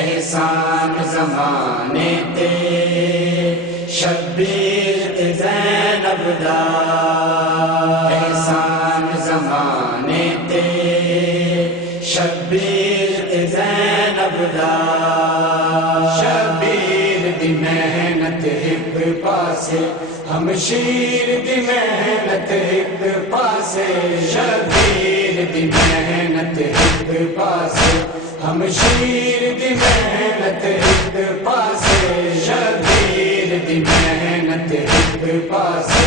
احسان زمانے تے شبیر تے زینب دا، احسان زمانے تے شبیر تے زینب دا، شبیر دی محنت ایک پاسے ہمشیر دی محنت ایک پاسے، شبیر دی محنت ایک پاسے ہمشیر دی محنت ایک پاسے، شبیر دی محنت ایک پاسے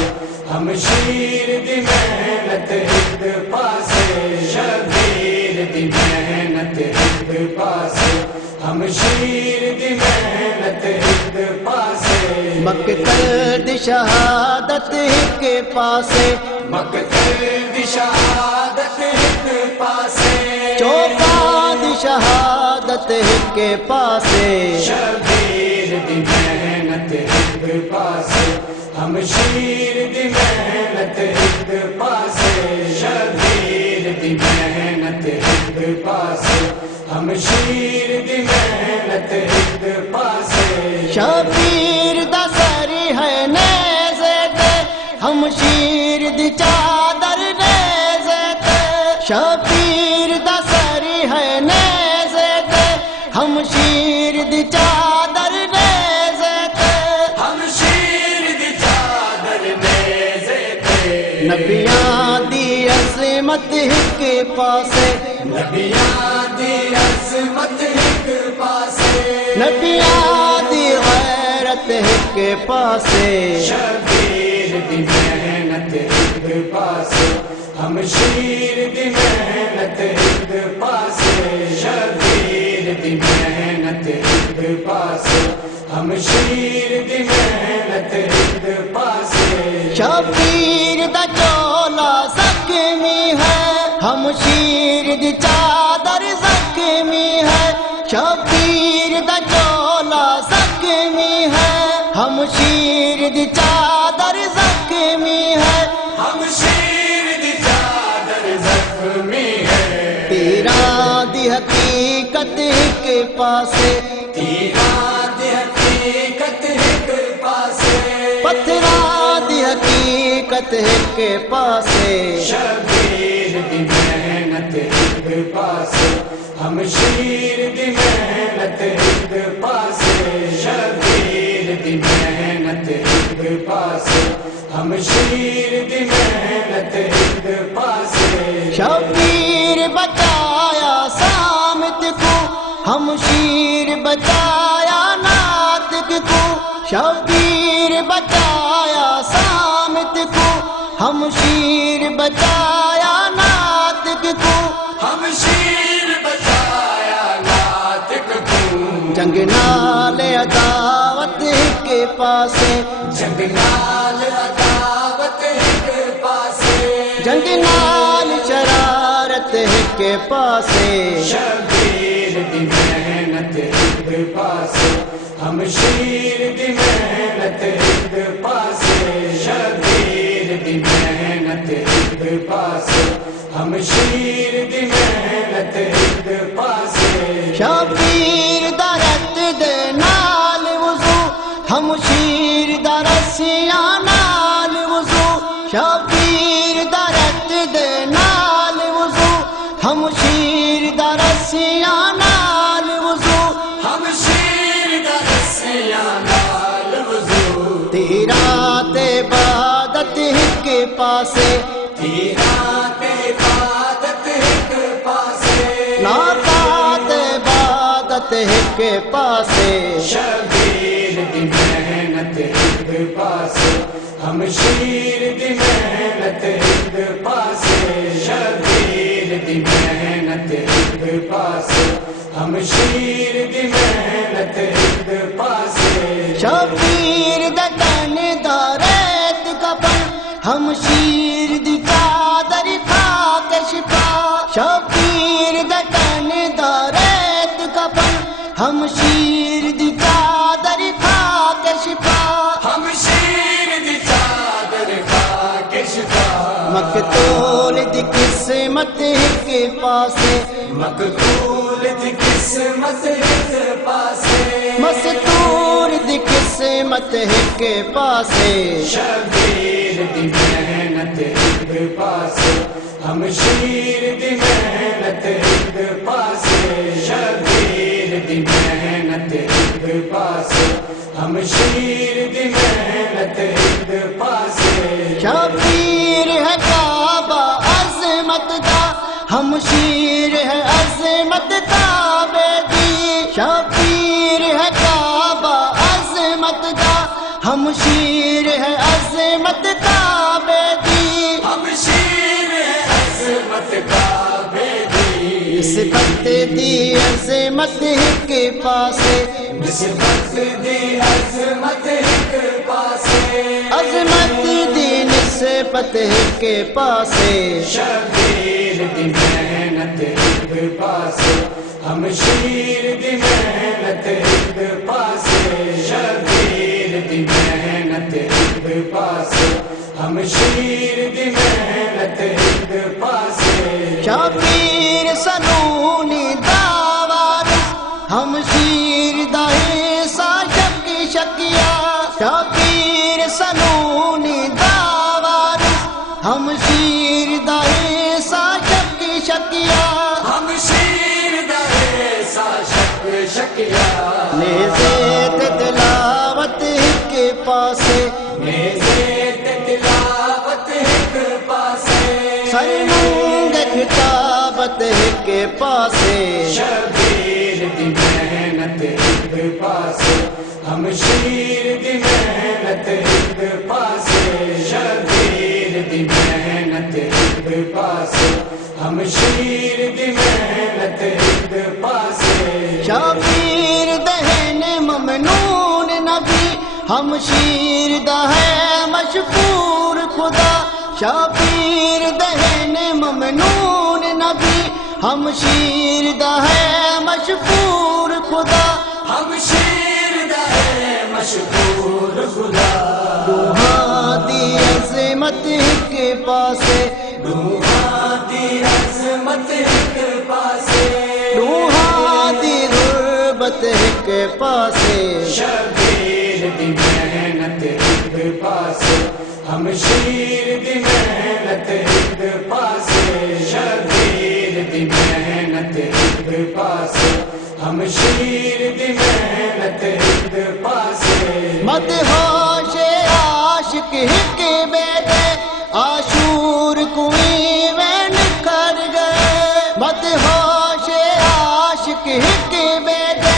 ہمشیر دی محنت ایک پاسے، شبیر دی محنت ایک پاسے ہمشیر دی محنت ایک پاسے، مقتل دی شہادت ایک پاسے، مقتل دی شہادت ایک پاسے، چوپا دی شہادت ایک پاسے، شبیر دی محنت ایک پاسے ہمشیر دی محنت ایک پاسے، شبیر دی محنت ایک پاسے ہمشیر دی محنت ایک پاسے، شبیر دا سری ہے نیزے تے ہمشیر دی چادر نیزے تے، شبیر دا سری ہے نیزے تے ہمشیر دی چادر نیزے تے، ہمشیر دی چادر نیزے تے، نبیاں دی عظمت ایک پاسے، نبیاں دی عظمت ایک پاسے، نبیاں دی غیرت ایک پاسے، شبیر دی محنت ایک پاسے ہمشیر دی محنت ایک پاسے، شبیر دی محنت ایک پاسے ہمشیر دی محنت ایک پاسے، شبیر دا چولا زخمی ہے ہمشیر دی چادر زخمی ہے، شبیر دا چولا زخمی ہے ہمشیر دی چادر زخمی ہے، ہمشیر دی چادر زخمی ہے، تیرا دی حقیقت ایک پاسے، تیرا دی حقیقت ایک پاسے، پتھرا دی حقیقت ایک پاسے، شبیر دی محنت ایک پاسے ہمشیر دی محنت ایک پاسے، شبیر دی محنت ایک پاسے ہمشیر دی محنت ایک پاسے، شبیر بچایا سامت کو ہمشیر بچایا ناطق کو، شبیر بچایا سامت کو ہمشیر بچایا ناطق کو، ہمشیر بچایا ناطق کو، جنگ نال عداوت کے پاسے، جنگ نال عداوت ایک پاسے، جنگ نال شرارت کے پاسے، شبیر دی محنت ایک پاسے ہمشیر دی محنت ایک پاسے، شبیر دی محنت ایک پاسے ہمشیر دی محنت ایک پاسے، شبیر دا رت دے نال وضو ہمشیر دا رسیاں نال وضو، شبیر دا رت دے نال وضو ہمشیر دا رسیاں نال وضو، ہمشیر دا رسیاں نال وضو، تیرا تے عبادت ایک پاسے، تیرا تے عبادت ایک پاسے، ناقات عبادت ایک پاسے، شبیر دی محنت ایک پاسے ہمشیر دی محنت ایک پاسے، شبیر دی محنت ایک پاسے ہمشیر دی محنت ایک پاسے، شبیر دا تن دا ریت کفن ہمشیر دی چادر خاک شفا، شبیر دا تن دا ریت کفن ہمشیر دی چادر خاک شفا، ہمشیر دی چادر خاک شفا، مقتول دی قسمت کے پاسے، مقتول دی قسمت ایک عظمت ایک پاسے شبیر دی محنت ایک پاسے ہمشیر دی محنت ایک پاسے شبیر دی محنت ایک پاسے ہمشیر دی محنت ایک پاسے شبیر ہے کعبہ عظمت دا ہمشیر ہے عظمت کعبے دی شبیر ہے کعبہ عظمت دا ہمشیر ہے عظمت کعبے دی ہمشیر ہے عظمت کعبے دی نسبت دی عظمت ایک پاسے نسبت دی عظمت ایک پاسے عظمت دی نسبت ایک پاسے شبیر دی محنت ایک پاسے ہمشیر دی محنت ایک پاسے شبیر دی محنت ایک پاسے ہمشیر دی محنت ایک پاسے شبیر سنونی داوارس ہمشیر داہی سا شکی شکیا شبیر سنونی داوارس ہمشیر داہی سا شکی شکیا ہمشیر دے سا شک شکیا نیزے تے تلاوت ایک پاسے نیزے تے تلاوت ایک پاسے سرمنگ کتابت ایک پاسے شبیر دی محنت ایک پاسے ہمشیر دی محنت ایک پاسے شبیر دی محنت ایک پاسے ہمشیر دی محنت ایک پاسے شبیر دہن ممنون نبی ہمشیر دا ہے مشکور خدا شبیر دہن ممنون نبی ہمشیر دا ہے مشکور خدا ہمشیر دے مشکور خدا روحاں دی عظمت ایک پاسے روحاں دی عظمت ایک پاسے روحاں دی غربت ایک پاسے شبیر دی محنت ایک پاسے ہمشیر دی محنت ایک پاسے شبیر دی محنت ایک پاسے ہمشیر دی محنت ایک پاسے مدہوش عاشق ایک بیٹے عاشور کوئی وین کر گئے مدہوش عاشق ایک بیٹے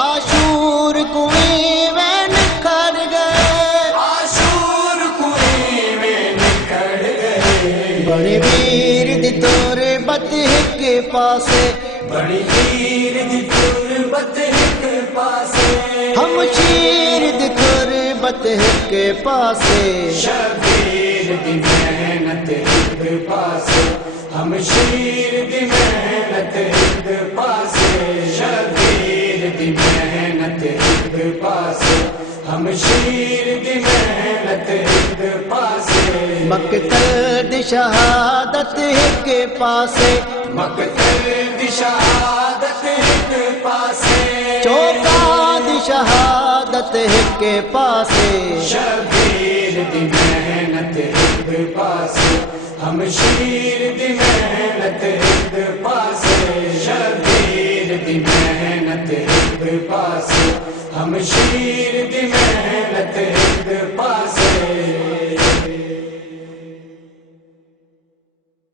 عاشور کوئی وین کر گئے عاشور کوئی میں نکڑ گئے بڑے ویر دی تور بت ایک پاسے بڑی پیر دی تربت ایک پاسے ہمشیر دی قربت ایک پاسے شبیر دی محنت ایک پاسے ہمشیر دی محنت ایک پاسے شبیر دی محنت ایک پاسے ہمشیر دی محنت ایک پاسے مقتل دی شہادت ایک پاسے مقتل دی شہادت ایک پاسے چوکا دی شہادت ایک پاسے شبیر دی محنت ایک پاسے ہمشیر دی محنت ایک پاسے شبیر دی محنت ایک پاسے ہمشیر دی محنت